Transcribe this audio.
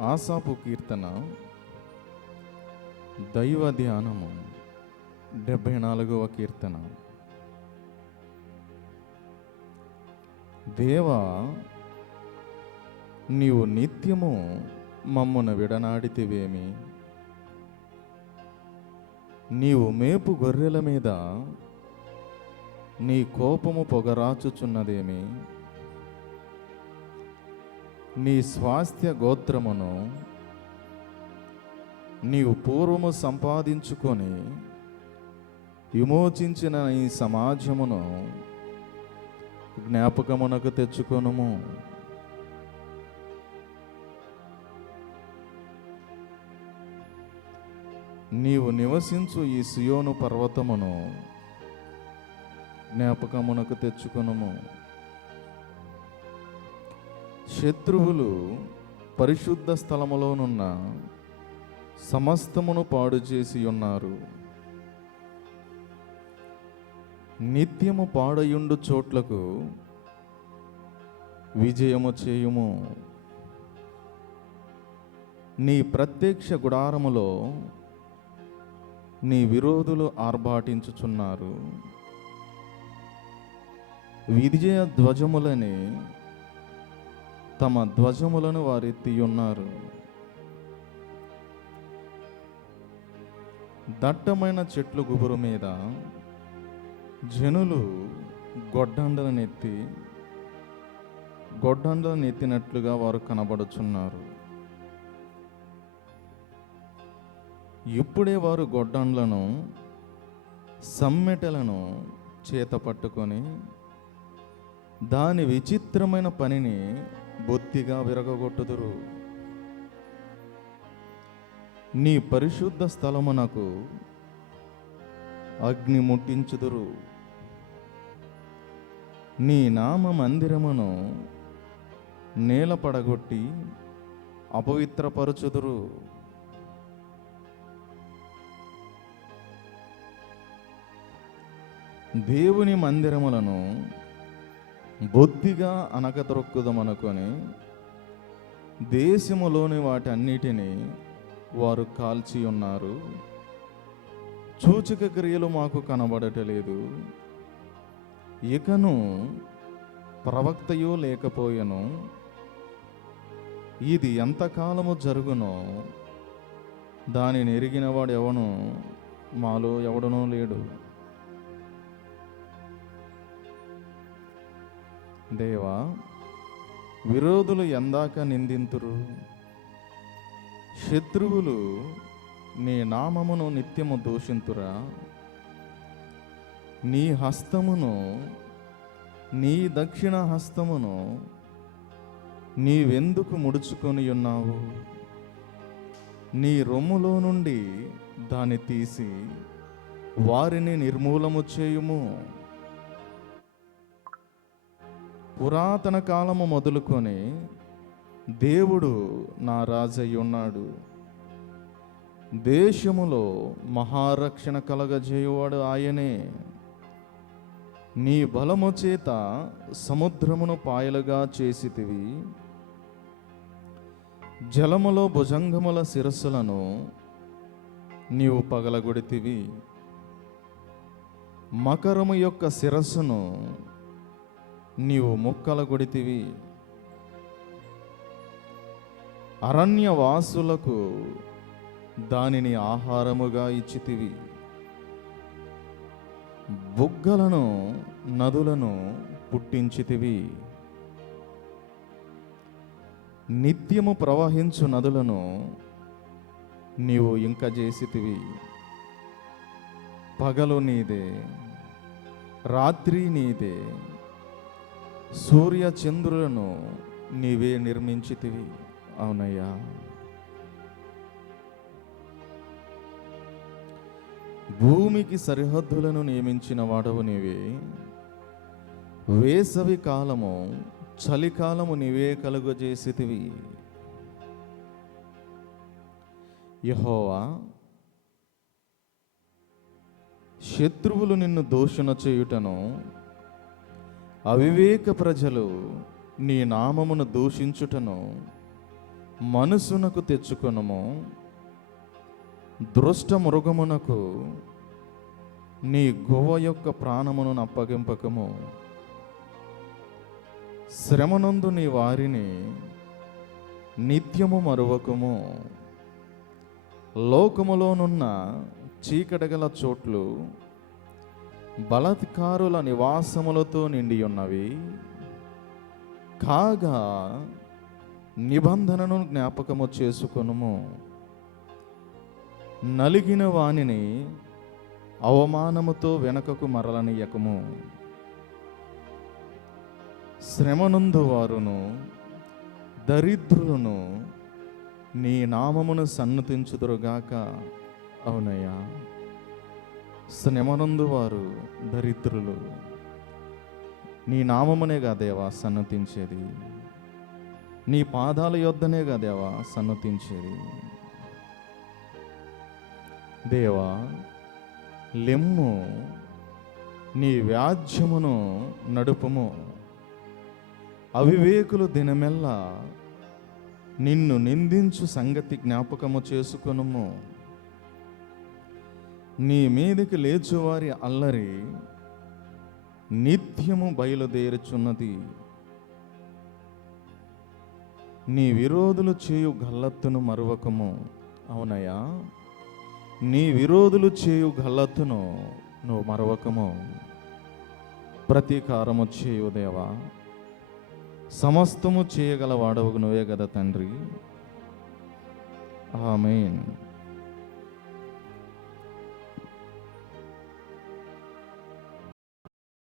ఆసాపు కీర్తన దైవ ధ్యానము 74వ కీర్తన. దేవా, నీవు నిత్యము మమ్మును విడనాడితివేమి? నీవు మేపు గొర్రెల మీద నీ కోపము పొగరాచుచున్నదేమి? నీ స్వాస్థ్య గోత్రమును నీవు పూర్వము సంపాదించుకొని విమోచించిన ఈ సమాజమును జ్ఞాపకమునకు తెచ్చుకొనుము. నీవు నివసించు ఈ సియోను పర్వతమును జ్ఞాపకమునకు తెచ్చుకొనుము. శత్రువులు పరిశుద్ధ స్థలములోనున్న సమస్తమును పాడు చేసి ఉన్నారు. నిత్యము పాడయుండు చోట్లకు విజయము చేయుము. నీ ప్రత్యక్ష గుడారములో నీ విరోధులు ఆర్భాటించుచున్నారు. విజయ ధ్వజములని తమ ధ్వజములను వారెత్తియున్నారు. దట్టమైన చెట్లు గుబురు మీద జనులు గొడ్డండలను ఎత్తినట్లుగా వారు కనబడుచున్నారు. ఇప్పుడే వారు గొడ్డండ్లను సమ్మెటలను చేత పట్టుకొని దాని విచిత్రమైన పనిని బొత్తిగా విరగగొట్టుదురు. నీ పరిశుద్ధ స్థలమునకు అగ్ని ముట్టించుదురు. నీ నామ మందిరమును నేల పడగొట్టి అపవిత్రపరచుదురు. దేవుని మందిరములను బొత్తిగా అనకదొక్కుదమనుకొని దేశములోని వాటన్నిటినీ వారు కాల్చి ఉన్నారు. సూచక క్రియలు మాకు కనబడటలేదు. ఇకను ప్రవక్తయో లేకపోయెను. ఇది ఎంతకాలము జరుగునో దానిని ఎరిగినవాడు ఎవను మాలో ఎవడనూ లేడు. దేవా, విరోధులు ఎందాక నిందింతురు? శత్రువులు నీ నామమును నిత్యము దూషింతురా? నీ హస్తమును, నీ దక్షిణ హస్తమును నీవెందుకు ముడుచుకొని ఉన్నావు? నీ రొమ్ములో నుండి దాన్ని తీసి వారిని నిర్మూలము చేయుము. పురాతన కాలము మొదలుకొని దేవుడు నా రాజయ్య ఉన్నాడు. దేశములో మహారక్షణ కలగజేయువాడు ఆయనే. నీ బలము చేత సముద్రమును పాయలుగా చేసితివి. జలములో భుజంగముల శిరస్సులను నీవు పగలగొడితివి. మకరము యొక్క శిరస్సును నీవు ముక్కలగొడితివి. అరణ్యవాసులకు దానిని ఆహారముగా ఇచ్చితివి. బుగ్గలను నదులను పుట్టించితివి. నిత్యము ప్రవహించు నదులను నీవు ఇంకజేసితివి. పగలు నీదే, రాత్రి నీదే. సూర్య చంద్రులను నీవే నిర్మించితివి. అవునయ్యా. భూమికి సరిహద్దులను నియమించిన వాడవు నీవే. వేసవి కాలము, చలికాలము నీవే కలుగజేసితివి. యెహోవా, శత్రువులు నిన్ను దూషణ చేయుటను, అవివేక ప్రజలు నీ నామమును దూషించుటను మనసునకు తెచ్చుకొనుము. దుష్ట మృగమునకు నీ గువ్వ యొక్క ప్రాణమును అప్పగింపకము. శ్రమనందు నీ వారిని నిత్యము మరువకము. లోకములోనున్న చీకటిగల చోట్లు బలాత్కారుల నివాసములతో నిండి ఉన్నవి. కాగా నిబంధనను జ్ఞాపకము చేసుకొనుము. నలిగిన వానిని అవమానముతో వెనకకు మరలనీయకము. శ్రమనందు వారును దరిద్రులను నీ నామమును సన్నతించుదురుగాక. అవునయ్యా, శ్రమనందు వారు దరిద్రులు నీ నామమునేగా దేవా సన్నతించేది, నీ పాదాల యొద్దనేగా దేవా సన్నతించేది. దేవా, లెమ్ము, నీ వ్యాజ్యమును నడుపుము. అవివేకులు దినమెల్లా నిన్ను నిందించు సంగతి జ్ఞాపకము చేసుకొనుము. నీ మీదకి లేచువారి అల్లరి నిత్యము బయలుదేరుచున్నది. నీ విరోధులు చేయు గల్లత్తును మరువకము. అవునయ్యా, నీ విరోధులు చేయు గల్లత్తును నువ్వు మరవకము. ప్రతీకారము చేయు దేవా, సమస్తము చేయగల వాడవు నువ్వే కదా తండ్రి. ఆమేన్.